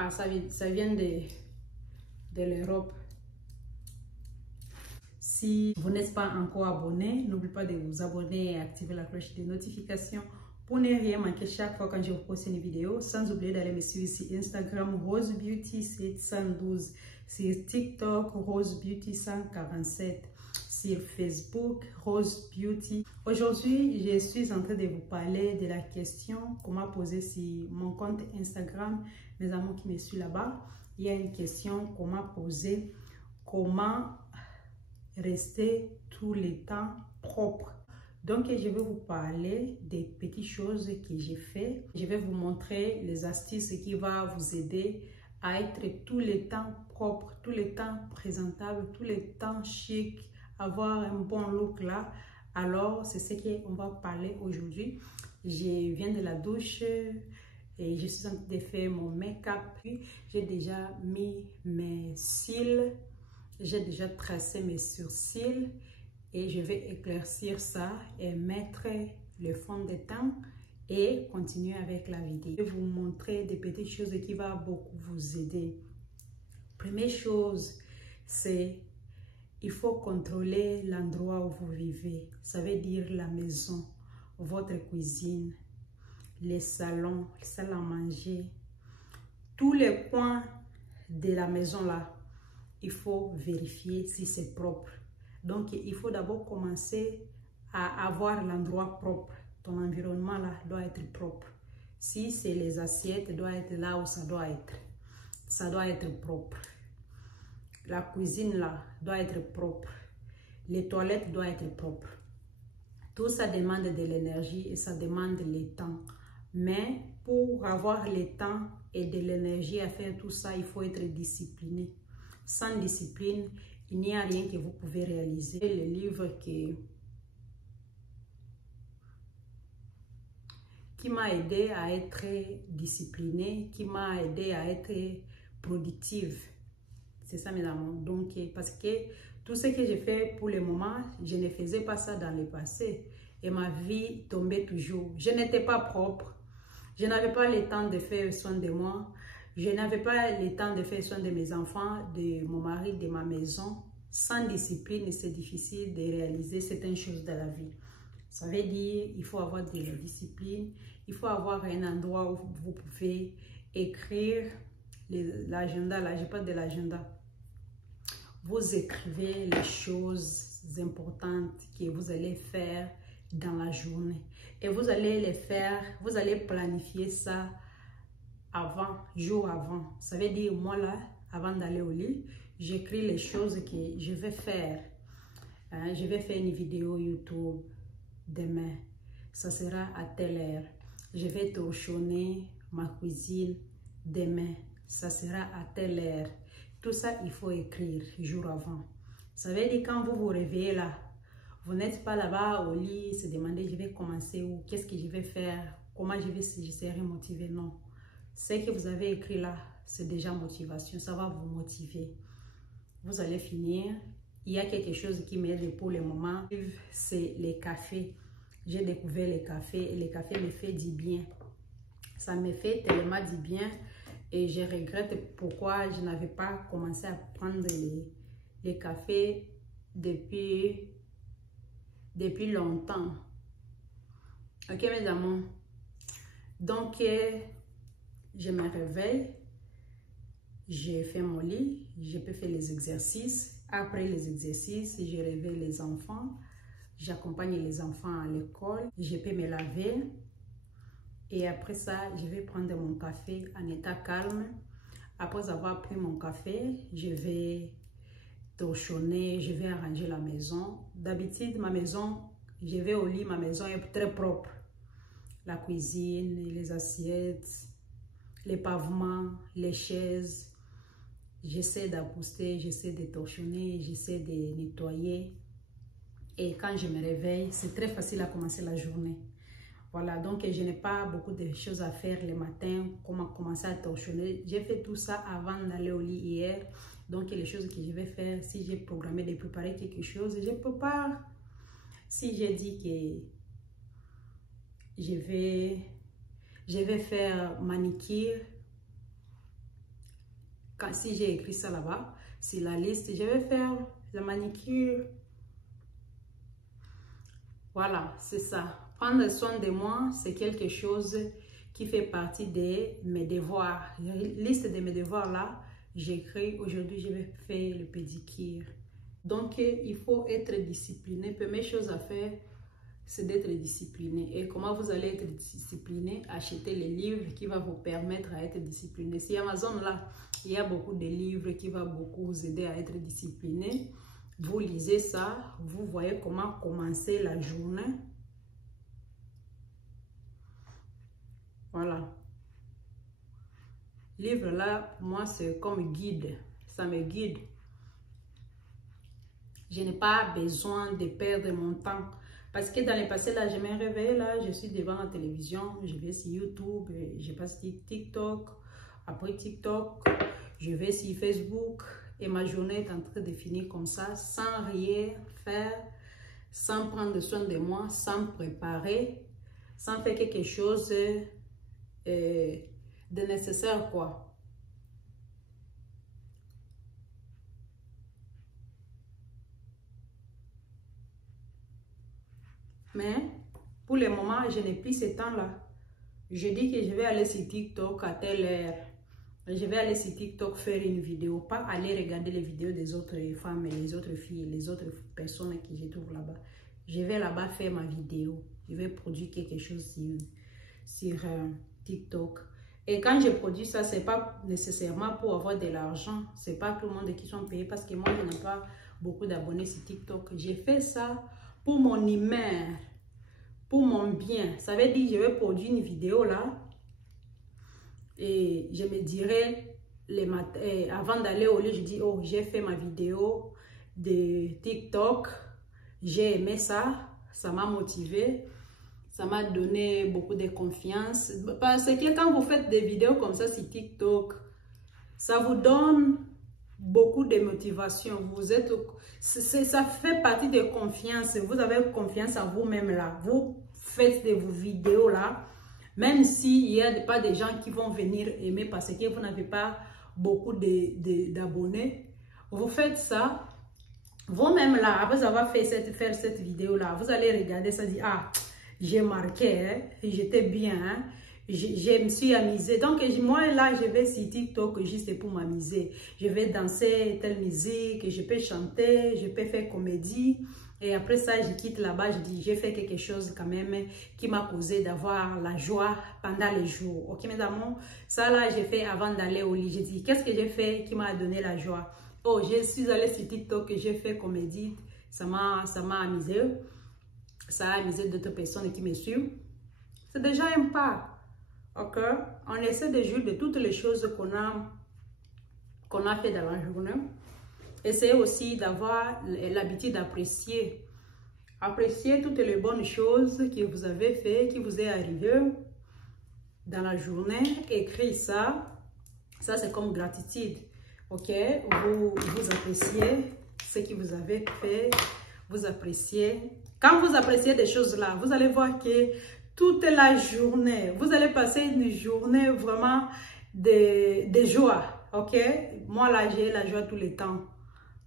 Ah, ça vient de l'Europe. Si vous n'êtes pas encore abonné, n'oubliez pas de vous abonner et activer la cloche de notification pour ne rien manquer chaque fois quand je vous poste une vidéo. Sans oublier d'aller me suivre sur Instagram Rose Beauty 712, sur TikTok Rose Beauty 147, sur Facebook Rose Beauty. Aujourd'hui, je suis en train de vous parler de la question qu'on m'a posée sur mon compte Instagram. Mes amis qui me suivent là-bas, il y a une question qu'on m'a posée: comment rester tout le temps propre? Donc, je vais vous parler des petites choses que j'ai fait. Je vais vous montrer les astuces qui vont vous aider à être tout le temps propre, tout le temps présentable, tout le temps chic, avoir un bon look là. Alors, c'est ce qu'on va parler aujourd'hui. Je viens de la douche et je suis en train de faire mon make-up. J'ai déjà mis mes cils. J'ai déjà tracé mes sourcils et je vais éclaircir ça et mettre le fond de teint et continuer avec la vidéo. Je vais vous montrer des petites choses qui vont beaucoup vous aider. Première chose, c'est il faut contrôler l'endroit où vous vivez. Ça veut dire la maison, votre cuisine, les salons, les salles à manger, tous les coins de la maison là. Il faut vérifier si c'est propre. Donc, il faut d'abord commencer à avoir l'endroit propre. Ton environnement là doit être propre. Si c'est les assiettes, doit être là où ça doit être. Ça doit être propre. La cuisine là doit être propre. Les toilettes doivent être propres. Tout ça demande de l'énergie et ça demande le temps. Mais pour avoir le temps et de l'énergie à faire tout ça, il faut être discipliné. Sans discipline, il n'y a rien que vous pouvez réaliser. Le livre qui m'a aidé à être disciplinée, qui m'a aidé à être productive. C'est ça, mes amis. Donc, parce que tout ce que j'ai fait pour le moment, je ne faisais pas ça dans le passé. Et ma vie tombait toujours. Je n'étais pas propre. Je n'avais pas le temps de faire soin de moi. Je n'avais pas le temps de faire soin de mes enfants, de mon mari, de ma maison. Sans discipline, c'est difficile de réaliser certaines choses dans la vie. Ça veut dire qu'il faut avoir de la discipline. Il faut avoir un endroit où vous pouvez écrire l'agenda. Là, je parle de l'agenda. Vous écrivez les choses importantes que vous allez faire dans la journée. Et vous allez les faire, vous allez planifier ça jour avant. Ça veut dire, moi là, avant d'aller au lit, j'écris les choses que je vais faire. Je vais faire une vidéo YouTube demain. Ça sera à telle heure. Je vais torchonner ma cuisine demain. Ça sera à telle heure. Tout ça, il faut écrire jour avant. Ça veut dire quand vous vous réveillez là, vous n'êtes pas là-bas au lit, se demander je vais commencer où, qu'est-ce que je vais faire, comment je serai motivé. Non. Ce que vous avez écrit là, c'est déjà motivation. Ça va vous motiver. Vous allez finir. Il y a quelque chose qui m'aide pour le moment. C'est les cafés. J'ai découvert les cafés et les cafés me fait du bien. Ça me fait tellement du bien. Et je regrette pourquoi je n'avais pas commencé à prendre les cafés depuis longtemps. Ok, mes amis. Donc, je me réveille. Je fais mon lit. Je peux faire les exercices. Après les exercices, je réveille les enfants. J'accompagne les enfants à l'école. Je peux me laver. Et après ça, je vais prendre mon café en état calme. Après avoir pris mon café, je vais torchonner, je vais arranger la maison. D'habitude, ma maison, je vais au lit, ma maison est très propre. La cuisine, les assiettes, les pavements, les chaises. J'essaie d'apposter, j'essaie de torchonner, j'essaie de nettoyer. Et quand je me réveille, c'est très facile à commencer la journée. Voilà, donc je n'ai pas beaucoup de choses à faire le matin, comment commencer à torchonner. J'ai fait tout ça avant d'aller au lit hier. Donc les choses que je vais faire, si j'ai programmé de préparer quelque chose, je prépare. Si j'ai dit que je vais faire manicure, si j'ai écrit ça là-bas, c'est la liste. Je vais faire la manicure. Voilà, c'est ça. Prendre soin de moi, c'est quelque chose qui fait partie de mes devoirs. La liste de mes devoirs là, j'écris aujourd'hui, je vais faire le pédicure. Donc, il faut être discipliné. Première chose à faire, c'est d'être discipliné. Et comment vous allez être discipliné? Acheter les livres qui vont vous permettre à être discipliné. Si Amazon là, il y a beaucoup de livres qui vont beaucoup vous aider à être discipliné. Vous lisez ça, vous voyez comment commencer la journée. Voilà. Livre là, pour moi, c'est comme guide. Ça me guide. Je n'ai pas besoin de perdre mon temps. Parce que dans le passé, là, je me réveille, là, je suis devant la télévision, je vais sur YouTube, je passe sur TikTok. Après TikTok, je vais sur Facebook. Et ma journée est en train de finir comme ça, sans rien faire, sans prendre soin de moi, sans préparer, sans faire quelque chose de nécessaire, quoi. Mais pour le moment, je n'ai plus ce temps-là. Je dis que je vais aller sur TikTok à telle heure. Je vais aller sur TikTok faire une vidéo, pas aller regarder les vidéos des autres femmes et les autres filles, les autres personnes que je trouve là-bas. Je vais là-bas faire ma vidéo. Je vais produire quelque chose sur TikTok. Et quand je produis ça, ce n'est pas nécessairement pour avoir de l'argent. Ce n'est pas tout le monde qui sont payés parce que moi, je n'ai pas beaucoup d'abonnés sur TikTok. J'ai fait ça pour mon humeur, pour mon bien. Ça veut dire que je vais produire une vidéo là. Et je me dirais, avant d'aller au lit, je dis, oh, j'ai fait ma vidéo de TikTok. J'ai aimé ça. Ça m'a motivé. Ça m'a donné beaucoup de confiance. Parce que quand vous faites des vidéos comme ça sur TikTok, ça vous donne beaucoup de motivation. Ça fait partie de confiance. Vous avez confiance en vous-même là. Vous faites de vos vidéos là. Même s'il n'y a pas de gens qui vont venir aimer parce que vous n'avez pas beaucoup d'abonnés. Vous faites ça. Vous-même là, après avoir fait cette vidéo là, vous allez regarder ça et dire, ah, j'ai marqué, hein, j'étais bien, hein, je me suis amusée. Donc moi là, je vais sur TikTok juste pour m'amuser. Je vais danser telle musique, je peux chanter, je peux faire comédie. Et après ça, je quitte là-bas, je dis, j'ai fait quelque chose quand même qui m'a causé d'avoir la joie pendant les jours. Ok, mes amours, ça là, j'ai fait avant d'aller au lit. J'ai dit, qu'est-ce que j'ai fait qui m'a donné la joie? Oh, je suis allée sur TikTok et j'ai fait comédie. Ça m'a amusé. Ça a amusé d'autres personnes qui me suivent. C'est déjà un pas. Ok? On essaie de jouir de toutes les choses qu'on a fait dans la journée. Essayez aussi d'avoir l'habitude d'apprécier. Appréciez toutes les bonnes choses que vous avez fait, qui vous est arrivé dans la journée. Écrivez ça. Ça, c'est comme gratitude. Ok? Vous appréciez ce que vous avez fait. Vous appréciez. Quand vous appréciez des choses là, vous allez voir que toute la journée, vous allez passer une journée vraiment de joie. Ok? Moi là, j'ai la joie tout le temps.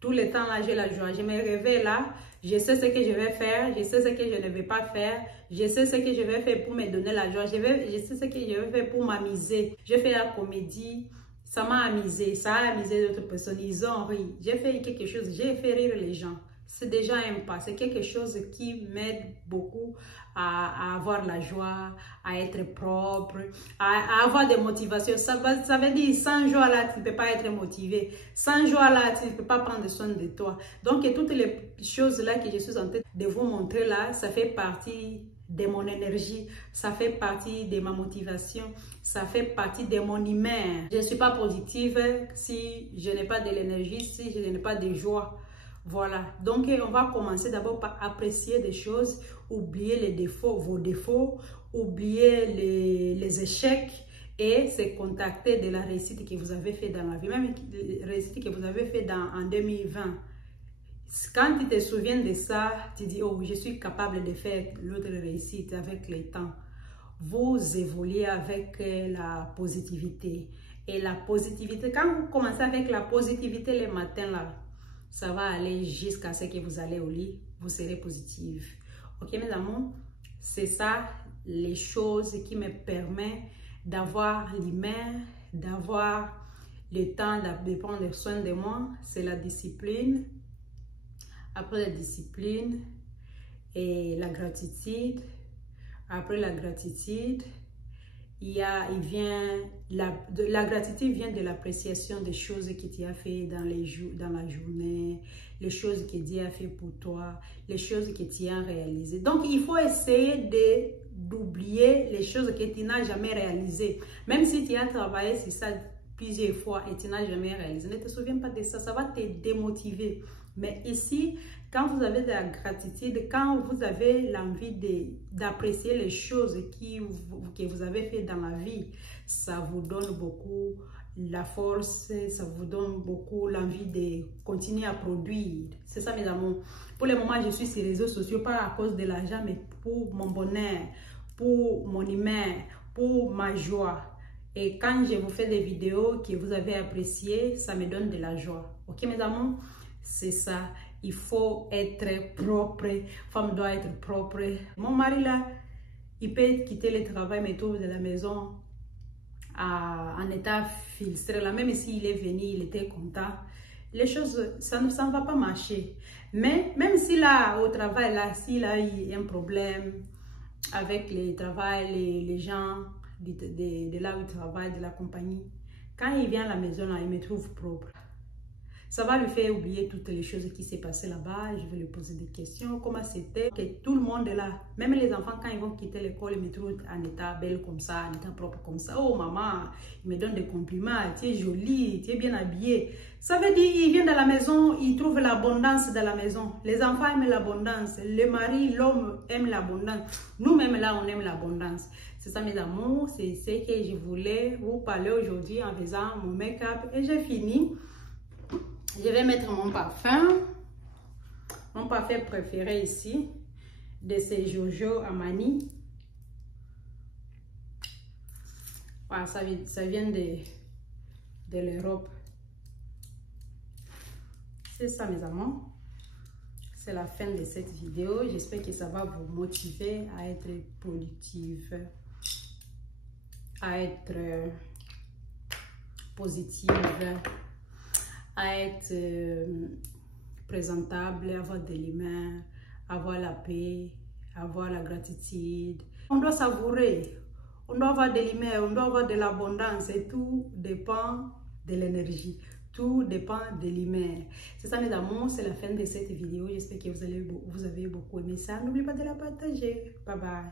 Tout le temps là, j'ai la joie. Je me réveille là, je sais ce que je vais faire, je sais ce que je ne vais pas faire, je sais ce que je vais faire pour me donner la joie, je sais ce que je vais faire pour m'amuser. Je fais la comédie, ça m'a amusé, ça a amusé d'autres personnes, ils ont ri. J'ai fait quelque chose, j'ai fait rire les gens. C'est déjà un pas, c'est quelque chose qui m'aide beaucoup à avoir la joie, à être propre, à avoir des motivations. Ça veut dire, sans joie là, tu ne peux pas être motivé. Sans joie là, tu ne peux pas prendre soin de toi. Donc, toutes les choses là que je suis en train de vous montrer là, ça fait partie de mon énergie, ça fait partie de ma motivation, ça fait partie de mon humeur. Je ne suis pas positive si je n'ai pas de l'énergie, si je n'ai pas de joie. Voilà, donc on va commencer d'abord par apprécier des choses, oublier les défauts, vos défauts, oublier les échecs et se contacter de la réussite que vous avez fait dans la vie, même la réussite que vous avez fait en 2020. Quand tu te souviens de ça, tu dis, oh, je suis capable de faire l'autre réussite avec le temps. Vous évoluez avec la positivité Et la positivité, quand vous commencez avec la positivité le matin, là, ça va aller jusqu'à ce que vous allez au lit, vous serez positive. Ok, mes amours, c'est ça les choses qui me permettent d'avoir l'humain, d'avoir le temps de prendre soin de moi. C'est la discipline. Après la discipline et la gratitude. Après la gratitude, la gratitude vient de l'appréciation des choses que tu as fait dans la journée, les choses que Dieu a fait pour toi, les choses que tu as réalisées. Donc, il faut essayer d'oublier les choses que tu n'as jamais réalisées. Même si tu as travaillé sur ça plusieurs fois et tu n'as jamais réalisé, ne te souviens pas de ça, ça va te démotiver. Mais ici, quand vous avez de la gratitude, quand vous avez l'envie d'apprécier les choses que vous avez fait dans la vie, ça vous donne beaucoup la force, ça vous donne beaucoup l'envie de continuer à produire. C'est ça, mes amours. Pour le moment, je suis sur les réseaux sociaux, pas à cause de l'argent, mais pour mon bonheur, pour mon humain, pour ma joie. Et quand je vous fais des vidéos que vous avez appréciées, ça me donne de la joie. Ok, mes amours? C'est ça. Il faut être propre. Femme doit être propre. Mon mari, là, il peut quitter le travail, me trouve de la maison en état filtré. Là, même s'il est venu, il était content. Les choses, ça ne va pas marcher. Mais même s'il a au travail, là, s'il a eu un problème avec le travail, les gens de là où il travaille, de la compagnie, quand il vient à la maison, là, il me trouve propre. Ça va lui faire oublier toutes les choses qui s'est passées là-bas. Je vais lui poser des questions, comment c'était. Que tout le monde est là. Même les enfants, quand ils vont quitter l'école, ils me trouvent en état belle comme ça, en état propre comme ça. Oh maman, ils me donnent des compliments. Tu es jolie, tu es bien habillée. Ça veut dire qu'ils viennent dans la maison, ils trouvent l'abondance dans la maison. Les enfants aiment l'abondance. Le mari, l'homme aime l'abondance. Nous-mêmes là, on aime l'abondance. C'est ça, mes amours. C'est ce que je voulais vous parler aujourd'hui en faisant mon make-up. Et j'ai fini. Je vais mettre mon parfum préféré ici, de ces Jojo Amani. Voilà, ça vient de l'Europe. C'est ça, mes amours. C'est la fin de cette vidéo. J'espère que ça va vous motiver à être productive, à être positive, à être présentable, avoir de l'humain, avoir la paix, avoir la gratitude. On doit savourer, on doit avoir de l'humain, on doit avoir de l'abondance et tout dépend de l'énergie. Tout dépend de l'humain. C'est ça, mes amours, c'est la fin de cette vidéo. J'espère que vous avez beaucoup aimé ça. N'oubliez pas de la partager. Bye bye.